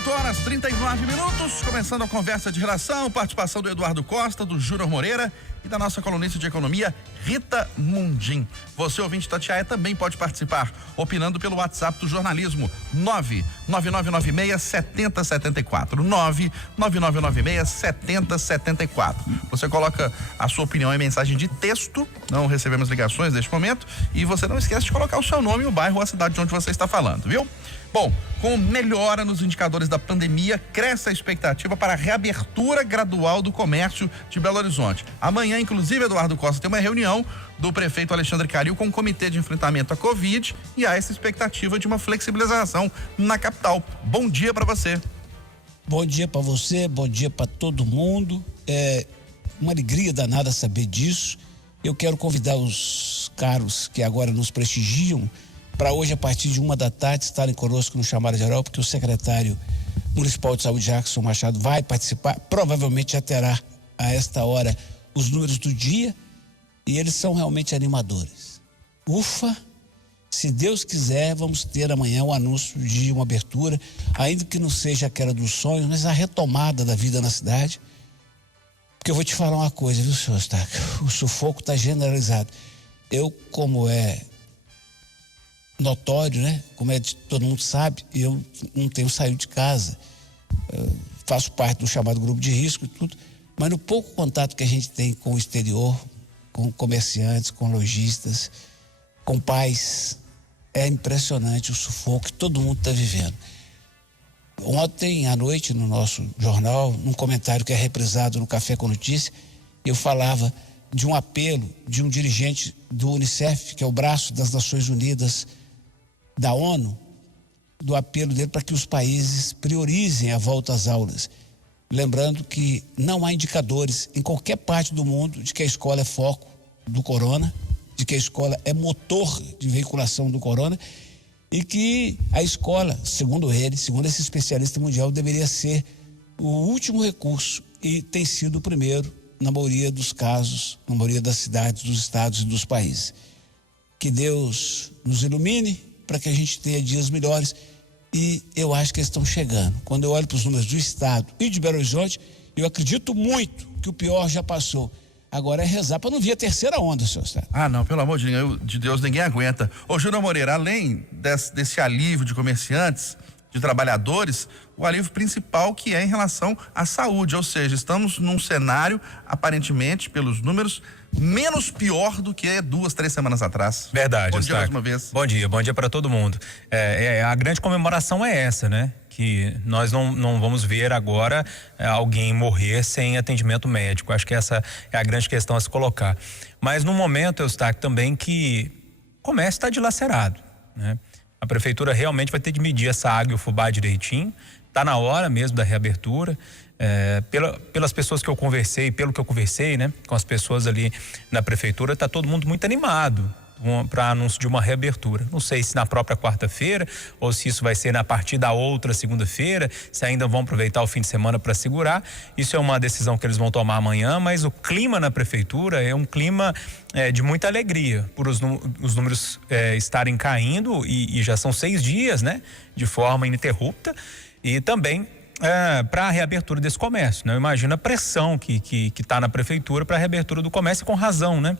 8h39, começando a conversa de relação, participação do Eduardo Costa, do Júnior Moreira e da nossa colunista de economia, Rita Mundim. Você, ouvinte da Itatiaia, também pode participar, opinando pelo WhatsApp do jornalismo, 99996-7074, 99996-7074. Você coloca a sua opinião em mensagem de texto, não recebemos ligações neste momento, e você não esquece de colocar o seu nome, o bairro ou a cidade de onde você está falando, viu? Bom, com melhora nos indicadores da pandemia, cresce a expectativa para a reabertura gradual do comércio de Belo Horizonte. Amanhã, inclusive, Eduardo Costa, tem uma reunião do prefeito Alexandre Caril com o Comitê de Enfrentamento à Covid e há essa expectativa de uma flexibilização na capital. Bom dia para você. Bom dia para você, bom dia para todo mundo. É uma alegria danada saber disso. Eu quero convidar os caros que agora nos prestigiam para hoje, a partir de 13h, estarem conosco no chamado geral, porque o secretário municipal de saúde, Jackson Machado, vai participar. Provavelmente já terá, a esta hora, os números do dia, e eles são realmente animadores. Ufa! Se Deus quiser, vamos ter amanhã o anúncio de uma abertura, ainda que não seja aquela dos sonhos, mas a retomada da vida na cidade. Porque eu vou te falar uma coisa, viu, senhor Stack? O sufoco está generalizado. Eu, como é notório, né? Como todo mundo sabe, eu não tenho saído de casa. Eu faço parte do chamado grupo de risco e tudo, mas no pouco contato que a gente tem com o exterior, com comerciantes, com lojistas, com pais, é impressionante o sufoco que todo mundo está vivendo. Ontem à noite, no nosso jornal, num comentário que é reprisado no Café com Notícia, eu falava de um apelo de um dirigente do Unicef, que é o braço das Nações Unidas da ONU, do apelo dele para que os países priorizem a volta às aulas. Lembrando que não há indicadores em qualquer parte do mundo de que a escola é foco do corona, de que a escola é motor de veiculação do corona e que a escola, segundo ele, segundo esse especialista mundial, deveria ser o último recurso e tem sido o primeiro na maioria dos casos, na maioria das cidades, dos estados e dos países. Que Deus nos ilumine para que a gente tenha dias melhores, e eu acho que eles estão chegando. Quando eu olho para os números do estado e de Belo Horizonte, eu acredito muito que o pior já passou. Agora é rezar para não vir a terceira onda, senhor Estado. Ah, não, pelo amor de Deus, ninguém aguenta. Ô, Júnior Moreira, além desse alívio de comerciantes, de trabalhadores, o alívio principal que é em relação à saúde, ou seja, estamos num cenário, aparentemente, pelos números, menos pior do que 2-3 semanas atrás. Verdade. Bom dia mais uma vez. Bom dia para todo mundo. A grande comemoração é essa, né? Que nós não vamos ver agora alguém morrer sem atendimento médico. Acho que essa é a grande questão a se colocar. Mas no momento, Eustáquio, também que o comércio está dilacerado, né? A prefeitura realmente vai ter de medir essa água e o fubá direitinho. Está na hora mesmo da reabertura. Pelas pessoas que eu conversei, pelo que eu conversei, né, com as pessoas ali na prefeitura, está todo mundo muito animado para anúncio de uma reabertura. Não sei se na própria quarta-feira ou se isso vai ser a partir da outra segunda-feira, se ainda vão aproveitar o fim de semana para segurar. Isso é uma decisão que eles vão tomar amanhã, mas o clima na prefeitura é um clima de muita alegria, por os números estarem caindo e já são 6 dias, né, de forma ininterrupta, e também para a reabertura desse comércio, né? Eu imagino a pressão que está na prefeitura para a reabertura do comércio, com razão, né?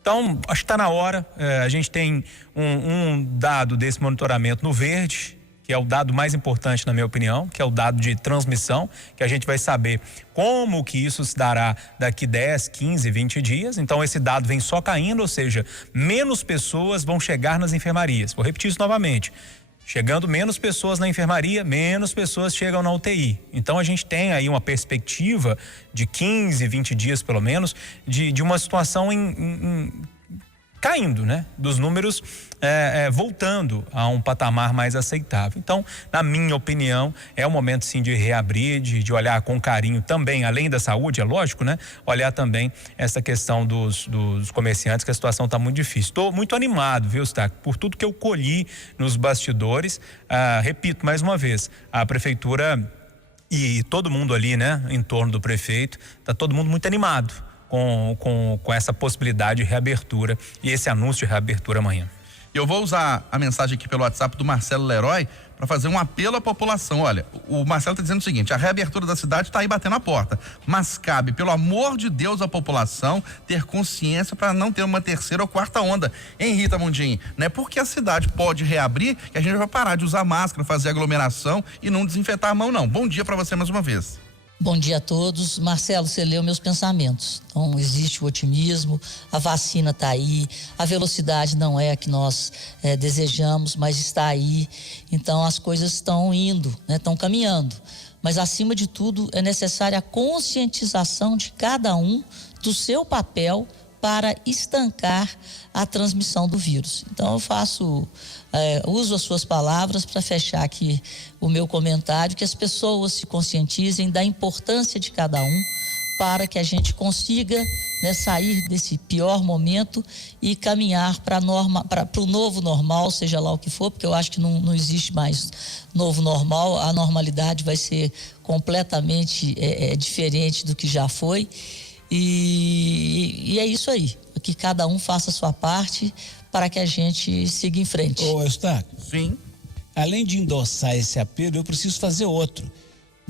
Então, acho que está na hora. A gente tem um dado desse monitoramento no verde, que é o dado mais importante, na minha opinião, que é o dado de transmissão, que a gente vai saber como que isso se dará daqui 10, 15, 20 dias. Então, esse dado vem só caindo, ou seja, menos pessoas vão chegar nas enfermarias. Vou repetir isso novamente. Chegando menos pessoas na enfermaria, menos pessoas chegam na UTI. Então a gente tem aí uma perspectiva de 15, 20 dias pelo menos, de uma situação caindo, né? Dos números voltando a um patamar mais aceitável. Então, na minha opinião, é o momento sim de reabrir, de olhar com carinho também, além da saúde, é lógico, né? Olhar também essa questão dos comerciantes, que a situação está muito difícil. Estou muito animado, viu, Stack, por tudo que eu colhi nos bastidores. Repito mais uma vez, a prefeitura e todo mundo ali, né, em torno do prefeito, está todo mundo muito animado com essa possibilidade de reabertura e esse anúncio de reabertura amanhã. Eu vou usar a mensagem aqui pelo WhatsApp do Marcelo Leroy para fazer um apelo à população. Olha, o Marcelo está dizendo o seguinte: a reabertura da cidade está aí batendo a porta, mas cabe, pelo amor de Deus, à população ter consciência para não ter uma terceira ou quarta onda. Hein, Rita Mundim? Não é porque a cidade pode reabrir que a gente vai parar de usar máscara, fazer aglomeração e não desinfetar a mão, não. Bom dia para você mais uma vez. Bom dia a todos. Marcelo, você leu meus pensamentos. Então, existe o otimismo, a vacina está aí, a velocidade não é a que nós desejamos, mas está aí. Então, as coisas estão indo, né, estão caminhando. Mas, acima de tudo, é necessária a conscientização de cada um do seu papel para estancar a transmissão do vírus. Então, eu uso as suas palavras para fechar aqui o meu comentário, que as pessoas se conscientizem da importância de cada um para que a gente consiga, né, sair desse pior momento e caminhar para o novo normal, seja lá o que for, porque eu acho que não existe mais novo normal, a normalidade vai ser completamente diferente do que já foi. E é isso aí, que cada um faça a sua parte para que a gente siga em frente. Ô, Eustáquio. Sim. Além de endossar esse apelo, eu preciso fazer outro.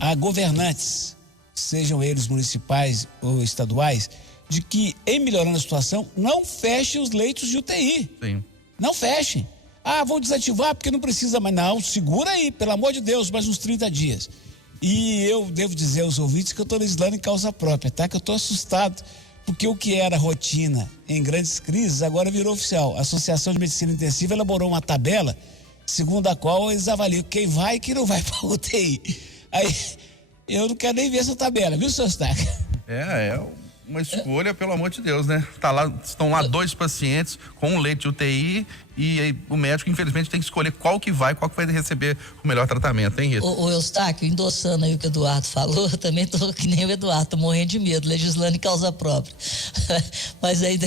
Há governantes, sejam eles municipais ou estaduais, de que, em melhorando a situação, não fechem os leitos de UTI. Sim. Não fechem. Ah, vou desativar porque não precisa mais. Não, segura aí, pelo amor de Deus, mais uns 30 dias. E eu devo dizer aos ouvintes que eu estou legislando em causa própria, tá? Que eu estou assustado, porque o que era rotina em grandes crises agora virou oficial. A Associação de Medicina Intensiva elaborou uma tabela segundo a qual eles avaliam quem vai e quem não vai para a UTI. Aí, eu não quero nem ver essa tabela, viu, senhor Eustáquio? É uma escolha, pelo amor de Deus, né? Estão lá 2 pacientes com um leito de UTI e aí o médico, infelizmente, tem que escolher qual que vai receber o melhor tratamento, hein, Rita? O Eustáquio, endossando aí o que o Eduardo falou, eu também tô que nem o Eduardo, tô morrendo de medo, legislando em causa própria. Mas aí,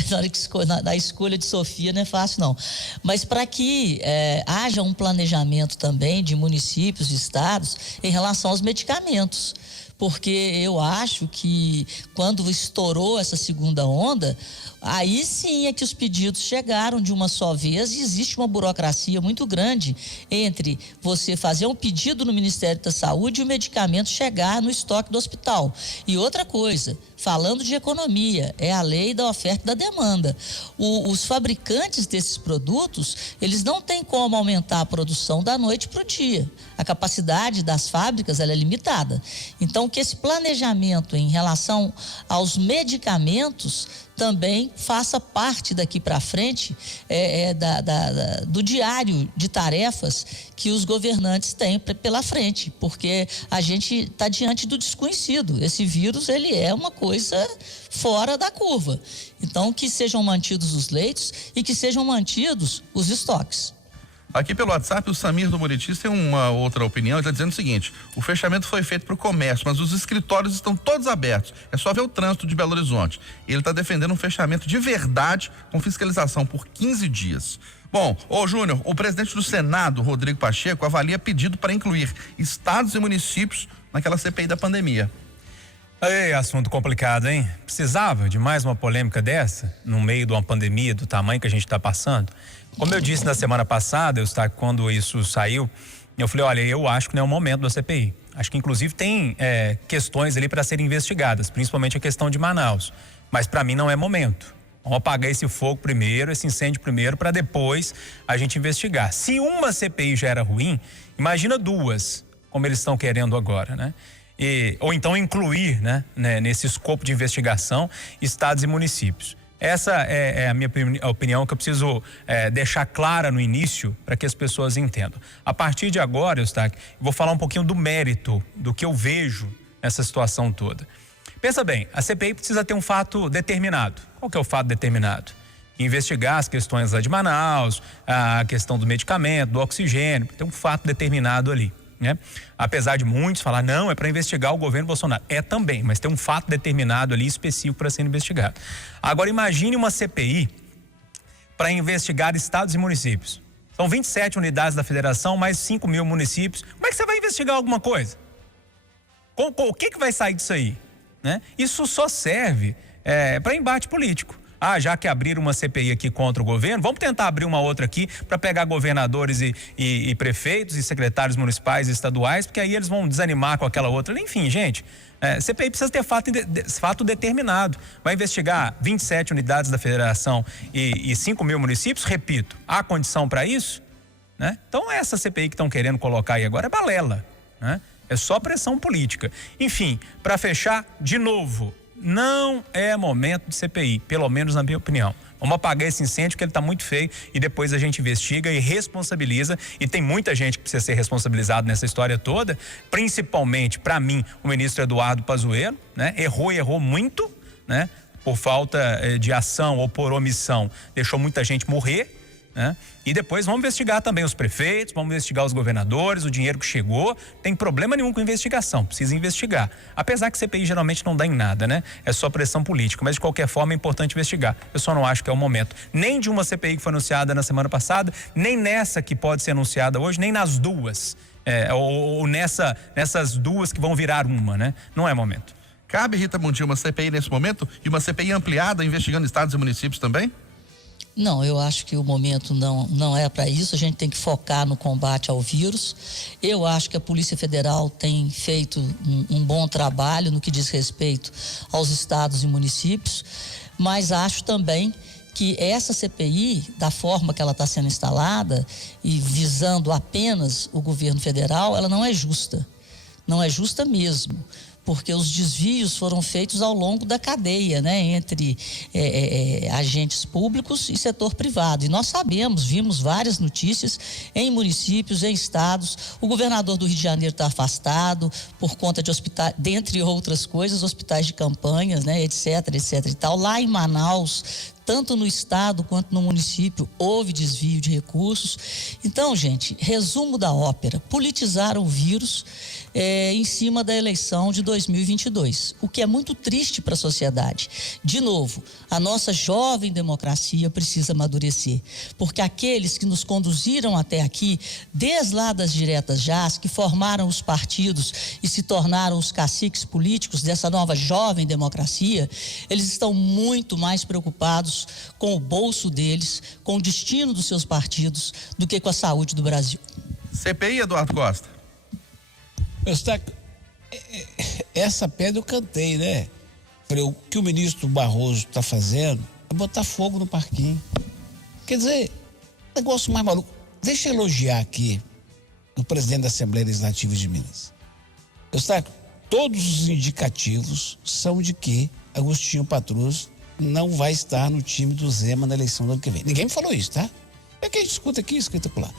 na escolha de Sofia não é fácil, não. Mas para que haja um planejamento também de municípios e estados em relação aos medicamentos. Porque eu acho que quando estourou essa segunda onda, aí sim é que os pedidos chegaram de uma só vez e existe uma burocracia muito grande entre você fazer um pedido no Ministério da Saúde e o medicamento chegar no estoque do hospital. E outra coisa, falando de economia, é a lei da oferta e da demanda. Os fabricantes desses produtos, eles não têm como aumentar a produção da noite para o dia. A capacidade das fábricas, ela é limitada. Então, que esse planejamento em relação aos medicamentos também faça parte daqui para frente do diário de tarefas que os governantes têm pela frente, porque a gente está diante do desconhecido. Esse vírus, ele é uma coisa fora da curva. Então, que sejam mantidos os leitos e que sejam mantidos os estoques. Aqui pelo WhatsApp, o Samir do Muritis tem uma outra opinião. Ele está dizendo o seguinte: o fechamento foi feito para o comércio, mas os escritórios estão todos abertos. É só ver o trânsito de Belo Horizonte. Ele está defendendo um fechamento de verdade com fiscalização por 15 dias. Bom, Júnior, o presidente do Senado, Rodrigo Pacheco, avalia pedido para incluir estados e municípios naquela CPI da pandemia. Ei, assunto complicado, hein? Precisava de mais uma polêmica dessa, no meio de uma pandemia do tamanho que a gente está passando? Como eu disse na semana passada, quando isso saiu, eu falei, olha, eu acho que não é o momento da CPI. Acho que inclusive tem questões ali para serem investigadas, principalmente a questão de Manaus. Mas para mim não é momento. Vamos apagar esse fogo primeiro, esse incêndio primeiro, para depois a gente investigar. Se uma CPI já era ruim, imagina 2, como eles estão querendo agora, né? Ou então incluir, né, nesse escopo de investigação, estados e municípios. Essa é a minha opinião que eu preciso deixar clara no início para que as pessoas entendam. A partir de agora, Eustáquio, vou falar um pouquinho do mérito, do que eu vejo nessa situação toda. Pensa bem, a CPI precisa ter um fato determinado. Qual que é o fato determinado? Investigar as questões lá de Manaus, a questão do medicamento, do oxigênio, tem um fato determinado ali. Né? Apesar de muitos falar, não, é para investigar o governo Bolsonaro. É também, mas tem um fato determinado ali específico para ser investigado. Agora imagine uma CPI para investigar estados e municípios. São 27 unidades da federação, mais 5 mil municípios. Como é que você vai investigar alguma coisa? O que vai sair disso aí? Né? Isso só serve para embate político. Já que abriram uma CPI aqui contra o governo, vamos tentar abrir uma outra aqui para pegar governadores e prefeitos e secretários municipais e estaduais, porque aí eles vão desanimar com aquela outra. Enfim, gente, CPI precisa ter fato determinado. Vai investigar 27 unidades da federação e 5 mil municípios? Repito, há condição para isso? Né? Então essa CPI que estão querendo colocar aí agora é balela, né? É só pressão política. Enfim, para fechar, de novo, não é momento de CPI, pelo menos na minha opinião. Vamos apagar esse incêndio, que ele está muito feio, e depois a gente investiga e responsabiliza. E tem muita gente que precisa ser responsabilizada nessa história toda, principalmente, para mim, o ministro Eduardo Pazuello, né? Errou muito, né? Por falta de ação ou por omissão, deixou muita gente morrer, né? E depois vamos investigar também os prefeitos, vamos investigar os governadores, o dinheiro que chegou. Tem problema nenhum com investigação, precisa investigar. Apesar que CPI geralmente não dá em nada, né? É só pressão política, mas de qualquer forma é importante investigar. Eu só não acho que é o momento nem de uma CPI que foi anunciada na semana passada, nem nessa que pode ser anunciada hoje, nem nas duas, ou nessas duas que vão virar uma, né? Não é momento. Cabe, Rita Mundim, uma CPI nesse momento e uma CPI ampliada investigando estados e municípios também? Não, eu acho que o momento não é para isso. A gente tem que focar no combate ao vírus. Eu acho que a Polícia Federal tem feito um bom trabalho no que diz respeito aos estados e municípios, mas acho também que essa CPI, da forma que ela está sendo instalada e visando apenas o governo federal, ela não é justa. Não é justa mesmo, porque os desvios foram feitos ao longo da cadeia, né, entre agentes públicos e setor privado. E nós vimos várias notícias em municípios, em estados. O governador do Rio de Janeiro está afastado por conta de hospitais, dentre outras coisas, hospitais de campanhas, né, etc e tal. Lá em Manaus, tanto no estado quanto no município, houve desvio de recursos. Então, gente, resumo da ópera: politizaram o vírus em cima da eleição de 2022, o que é muito triste para a sociedade. De novo, a nossa jovem democracia precisa amadurecer, porque aqueles que nos conduziram até aqui, desde lá das diretas já, que formaram os partidos e se tornaram os caciques políticos dessa nova jovem democracia, eles estão muito mais preocupados com o bolso deles, com o destino dos seus partidos, do que com a saúde do Brasil. CPI, Eduardo Costa. Essa pedra eu cantei, né? Falei, o que o ministro Barroso está fazendo é botar fogo no parquinho. Quer dizer, negócio mais maluco. Deixa eu elogiar aqui o presidente da Assembleia Legislativa de Minas. Todos os indicativos são de que Agostinho Patrus não vai estar no time do Zema na eleição do ano que vem. Ninguém me falou isso, tá? É que a gente escuta aqui, escrita por lá.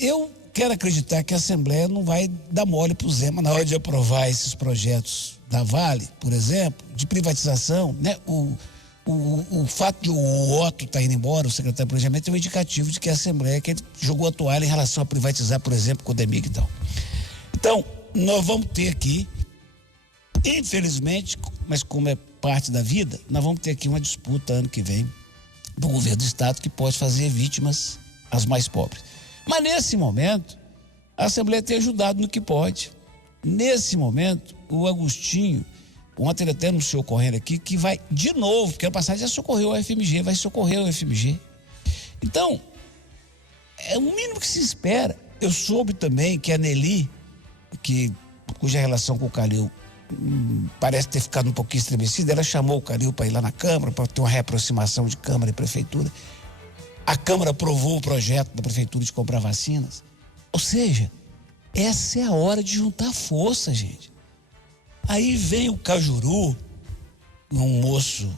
Eu quero acreditar que a Assembleia não vai dar mole pro Zema na hora de aprovar esses projetos da Vale, por exemplo, de privatização, né? O fato de o Otto estar indo embora, o secretário de Planejamento, é um indicativo de que a Assembleia que ele jogou a toalha em relação a privatizar, por exemplo, com o Codemig e tal. Então, nós vamos ter aqui, infelizmente, mas como é parte da vida, nós vamos ter aqui uma disputa ano que vem do governo do estado que pode fazer vítimas as mais pobres. Mas nesse momento, a Assembleia tem ajudado no que pode. Nesse momento, o Agostinho, ontem ele até anunciou correndo aqui, que vai de novo, porque ano passado já socorreu o FMG, vai socorrer o FMG. Então, é o mínimo que se espera. Eu soube também que a Nelly, cuja relação com o Calil parece ter ficado um pouquinho estremecida, ela chamou o Calil para ir lá na Câmara, para ter uma reaproximação de Câmara e Prefeitura. A Câmara aprovou o projeto da Prefeitura de comprar vacinas. Ou seja, essa é a hora de juntar força, gente. Aí vem o Cajuru, um moço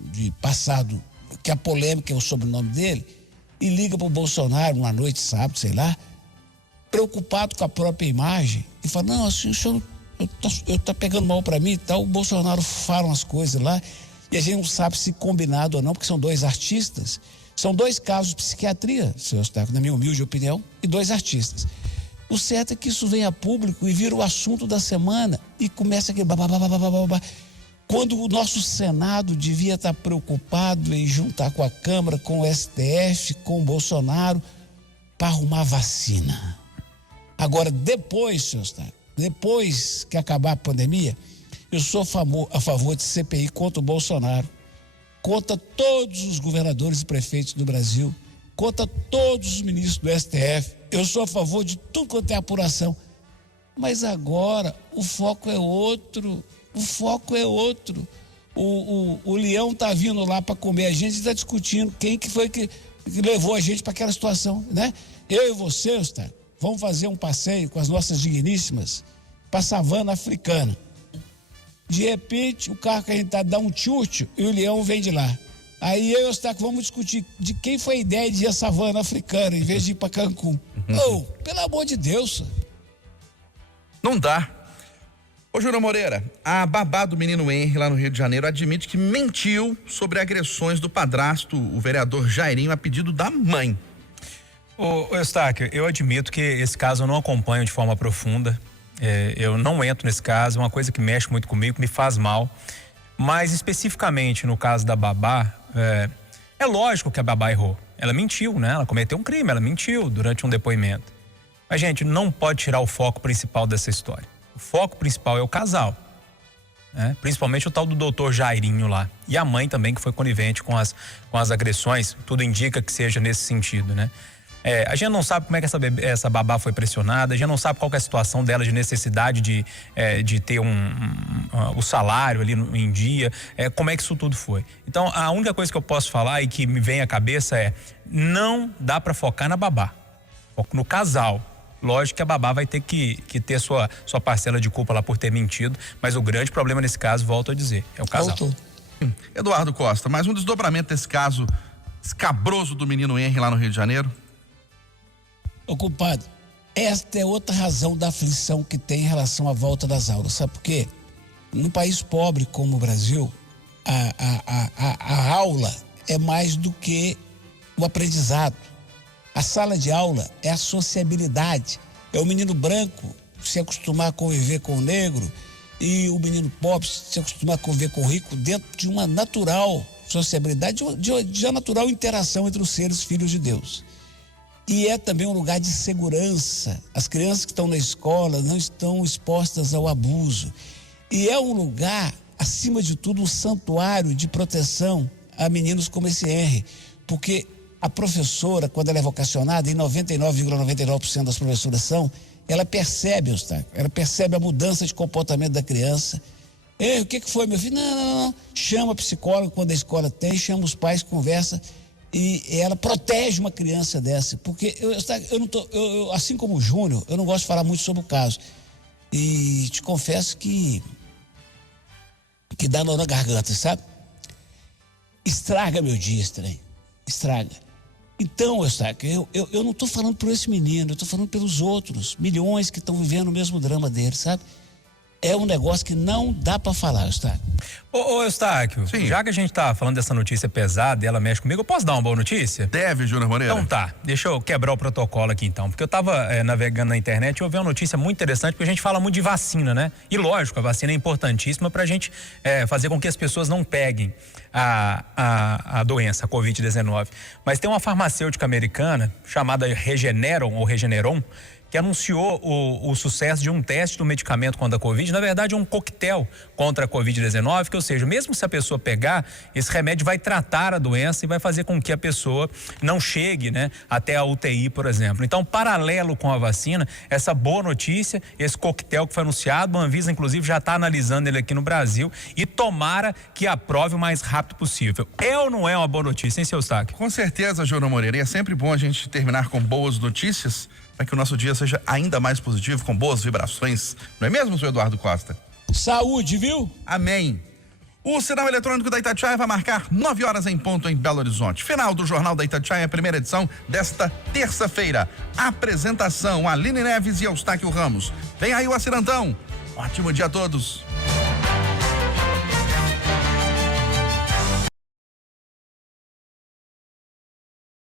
de passado, que a polêmica é o sobrenome dele, e liga para o Bolsonaro uma noite, sábado, sei lá, preocupado com a própria imagem, e fala, não, assim, o senhor tá pegando mal para mim e tal. O Bolsonaro fala umas coisas lá, e a gente não sabe se combinado ou não, porque são dois artistas. São dois casos de psiquiatria, senhor Eustáquio, na minha humilde opinião, e dois artistas. O certo é que isso vem a público e vira o assunto da semana e começa aquele babá. Quando o nosso Senado devia estar preocupado em juntar com a Câmara, com o STF, com o Bolsonaro, para arrumar vacina. Agora, depois, senhor Eustáquio, depois que acabar a pandemia, Eu sou a favor de CPI contra o Bolsonaro, contra todos os governadores e prefeitos do Brasil, contra todos os ministros do STF. Eu sou a favor de tudo quanto é apuração. Mas agora o foco é outro. O foco é outro. O leão está vindo lá para comer a gente e está discutindo quem que foi que levou a gente para aquela situação, né? Eu e você, Eustáquio, vamos fazer um passeio com as nossas digníssimas para a savana africana. De repente, o carro que a gente dá um tchutchu e o leão vem de lá. Aí eu e o Eustáquio vamos discutir de quem foi a ideia de ir à savana africana em vez de ir para Cancún. Pelo amor de Deus. Não dá. Ô, Júnior Moreira, a babá do menino Henry lá no Rio de Janeiro admite que mentiu sobre agressões do padrasto, o vereador Jairinho, a pedido da mãe. Ô Eustáquio, eu admito que esse caso eu não acompanho de forma profunda. Eu não entro nesse caso, é uma coisa que mexe muito comigo, me faz mal. Mas especificamente no caso da babá, é lógico que a babá errou. Ela mentiu, né? Ela cometeu um crime, ela mentiu durante um depoimento. Mas, gente, não pode tirar o foco principal dessa história. O foco principal é o casal, né? Principalmente o tal do doutor Jairinho lá. E a mãe também, que foi conivente com as agressões. Tudo indica que seja nesse sentido, né? A gente não sabe como é que essa babá foi pressionada, a gente não sabe qual que é a situação dela de necessidade de ter o salário ali em dia, como é que isso tudo foi. Então, a única coisa que eu posso falar e que me vem à cabeça não dá para focar na babá, foco no casal. Lógico que a babá vai ter que ter sua parcela de culpa lá por ter mentido, mas o grande problema nesse caso, volto a dizer, é o casal. Eduardo Costa, mais um desdobramento desse caso escabroso do menino Henry lá no Rio de Janeiro? Ô, compadre, esta é outra razão da aflição que tem em relação à volta das aulas. Sabe por quê? Num país pobre como o Brasil, a aula é mais do que o aprendizado. A sala de aula é a sociabilidade. É o menino branco se acostumar a conviver com o negro e o menino pobre se acostumar a conviver com o rico dentro de uma natural sociabilidade, de uma natural interação entre os seres filhos de Deus. E é também um lugar de segurança. As crianças que estão na escola não estão expostas ao abuso. E é um lugar, acima de tudo, um santuário de proteção a meninos como esse Henry. Porque a professora, quando ela é vocacionada, e 99,99% das professoras são, ela percebe, Eustáquio, ela percebe a mudança de comportamento da criança. Ei, o que foi, meu filho? Não. Chama a psicóloga quando a escola tem, chama os pais, conversa. E ela protege uma criança dessa, porque eu assim como o Júnior, eu não gosto de falar muito sobre o caso. E te confesso que dá nó na garganta, sabe? Estraga meu dia, estranho. Estraga. Então, Eustáquio, eu não estou falando por esse menino, eu estou falando pelos outros, milhões que estão vivendo o mesmo drama dele, sabe? É um negócio que não dá pra falar, Eustáquio. Ô Eustáquio, já que a gente tá falando dessa notícia pesada e ela mexe comigo, eu posso dar uma boa notícia? Deve, Júnior Moreira. Então tá, deixa eu quebrar o protocolo aqui então, porque eu tava navegando na internet e eu vi uma notícia muito interessante, porque a gente fala muito de vacina, né? E lógico, a vacina é importantíssima pra gente fazer com que as pessoas não peguem a doença, a Covid-19. Mas tem uma farmacêutica americana chamada Regeneron, que anunciou o sucesso de um teste do medicamento contra a Covid, na verdade um coquetel contra a Covid-19, que ou seja, mesmo se a pessoa pegar, esse remédio vai tratar a doença e vai fazer com que a pessoa não chegue, né, até a UTI, por exemplo. Então, paralelo com a vacina, essa boa notícia, esse coquetel que foi anunciado, a Anvisa inclusive já está analisando ele aqui no Brasil e tomara que aprove o mais rápido possível. É ou não é uma boa notícia, hein, seu Eustáquio? Com certeza, Júnior Moreira, e é sempre bom a gente terminar com boas notícias, para que o nosso dia seja ainda mais positivo, com boas vibrações. Não é mesmo, senhor Eduardo Costa? Saúde, viu? Amém. O sinal eletrônico da Itatiaia vai marcar 9 horas em ponto em Belo Horizonte. Final do Jornal da Itatiaia, primeira edição desta terça-feira. Apresentação, Aline Neves e Eustáquio Ramos. Vem aí o Acirantão. Ótimo dia a todos.